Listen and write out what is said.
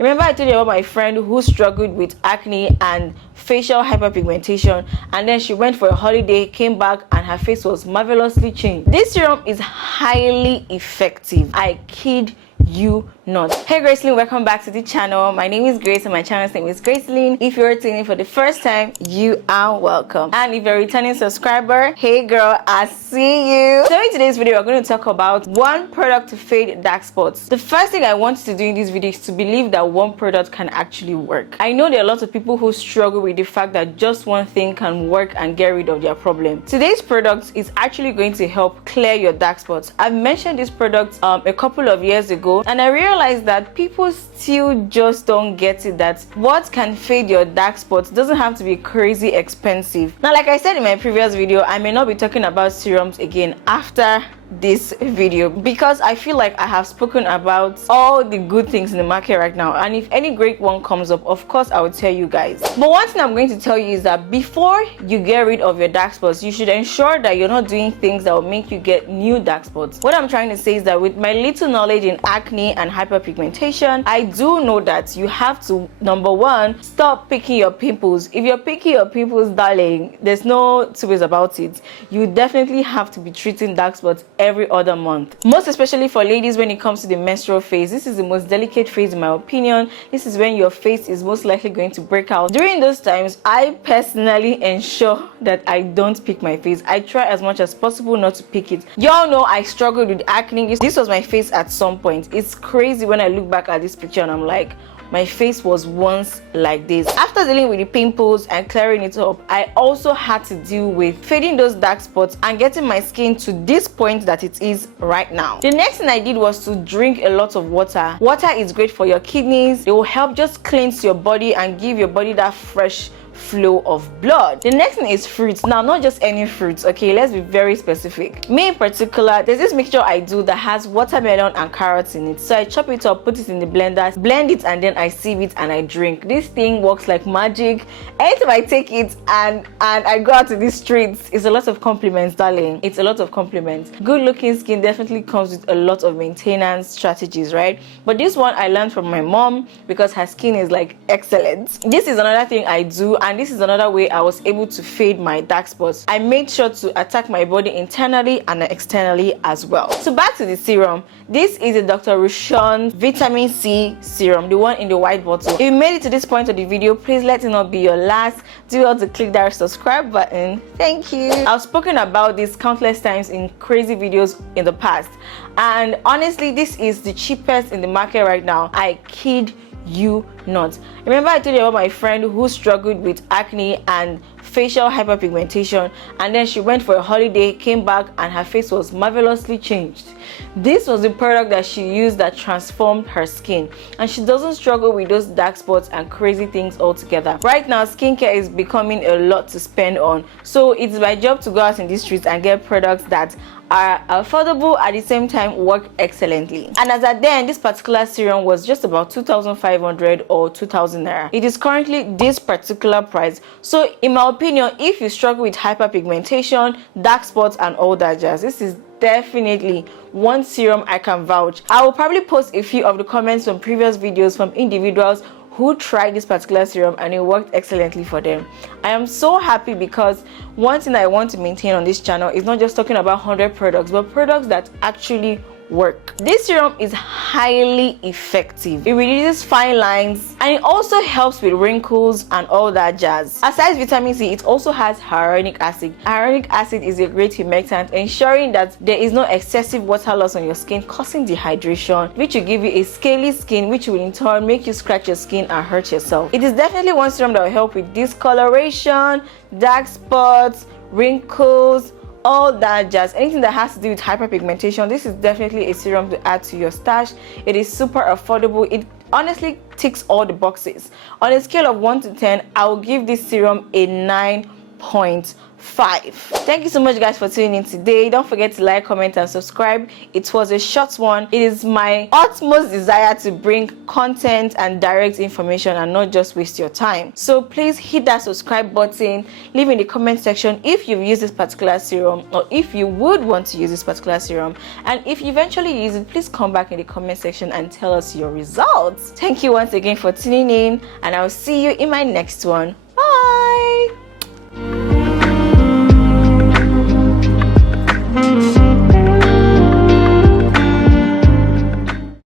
Remember I told you about my friend who struggled with acne and facial hyperpigmentation, and then she went for a holiday, came back, and her face was marvelously changed. This serum is highly effective. I kid you not. Hey Graceline, welcome back to the channel. My name is Grace and my channel's name is Graceline. If you're tuning in for the first time, you are welcome. And if you're a returning subscriber, hey girl, I see you. So in today's video, we're going to talk about one product to fade dark spots. The first thing I want to do in this video is to believe that one product can actually work. I know there are lots of people who struggle with the fact that just one thing can work and get rid of their problem. Today's product is actually going to help clear your dark spots. I've mentioned this product a couple of years ago, and I realized that people still just don't get it, that what can fade your dark spots doesn't have to be crazy expensive. Now, like I said in my previous video, I may not be talking about serums again after this video because I feel like I have spoken about all the good things in the market right now, and if any great one comes up, of course I will tell you guys. But one thing I'm going to tell you is that before you get rid of your dark spots, you should ensure that you're not doing things that will make you get new dark spots. What I'm trying to say is that with my little knowledge in acne and hyperpigmentation, I do know that you have to, number one, stop picking your pimples. If you're picking your pimples, darling, there's no two ways about it. You definitely have to be treating dark spots every other month, most especially for ladies. When it comes to the menstrual phase, this is the most delicate phase in my opinion. This is when your face is most likely going to break out. During those times, I personally ensure that I don't pick my face. I try as much as possible not to pick it. Y'all know I struggled with acne. This was my face at some point. It's crazy when I look back at this picture and I'm like, my face was once like this. After dealing with the pimples and clearing it up, I also had to deal with fading those dark spots and getting my skin to this point that it is right now. The next thing I did was to drink a lot of water. Water is great for your kidneys. It will help just cleanse your body and give your body that fresh flow of blood. The next thing is fruits. Now, not just any fruits, okay, let's be very specific. Me in particular, there's this mixture I do that has watermelon and carrots in it. So I chop it up, put it in the blender, blend it, and then I sieve it and I drink. This thing works like magic. Anytime I take it and I go out to the streets, it's a lot of compliments, darling. It's a lot of compliments. Good looking skin definitely comes with a lot of maintenance strategies, right? But this one I learned from my mom because her skin is like excellent. This is another thing I do, and this is another way I was able to fade my dark spots. I made sure to attack my body internally and externally as well. So back to the serum. This is a Dr. Ruchon vitamin C serum, the one in the white bottle. If you made it to this point of the video, please let it not be your last. Do well to click that subscribe button. Thank you. I've spoken about this countless times in crazy videos in the past, and honestly, this is the cheapest in the market right now. I kid you not. Remember I told you about my friend who struggled with acne and facial hyperpigmentation, and then she went for a holiday, came back, and her face was marvelously changed. This was the product that she used that transformed her skin, and she doesn't struggle with those dark spots and crazy things altogether. Right now, skincare is becoming a lot to spend on, so it's my job to go out in the streets and get products that are affordable at the same time work excellently. And as at then, this particular serum was just about 2,500 or 2,000 naira. It is currently this particular price. So in my opinion, if you struggle with hyperpigmentation, dark spots, and all that jazz, this is definitely one serum I can vouch. I will probably post a few of the comments from previous videos from individuals who tried this particular serum and it worked excellently for them. I am so happy because one thing I want to maintain on this channel is not just talking about 100 products, but products that actually work. This serum is highly effective. It reduces fine lines and it also helps with wrinkles and all that jazz. Aside vitamin C, it also has hyaluronic acid. Hyaluronic acid is a great humectant, ensuring that there is no excessive water loss on your skin, causing dehydration, which will give you a scaly skin, which will in turn make you scratch your skin and hurt yourself. It is definitely one serum that will help with discoloration, dark spots, wrinkles, all that jazz. Anything that has to do with hyperpigmentation, this is definitely a serum to add to your stash. It is super affordable. It honestly ticks all the boxes. On a scale of 1 to 10, I will give this serum a 9 1.5. Thank you so much guys for tuning in today. Don't forget to like, comment and subscribe. It was a short one. It is my utmost desire to bring content and direct information and not just waste your time. So please hit that subscribe button, leave in the comment section if you've used this particular serum or if you would want to use this particular serum, and if you eventually use it, please come back in the comment section and tell us your results. Thank you once again for tuning in, and I'll see you in my next one.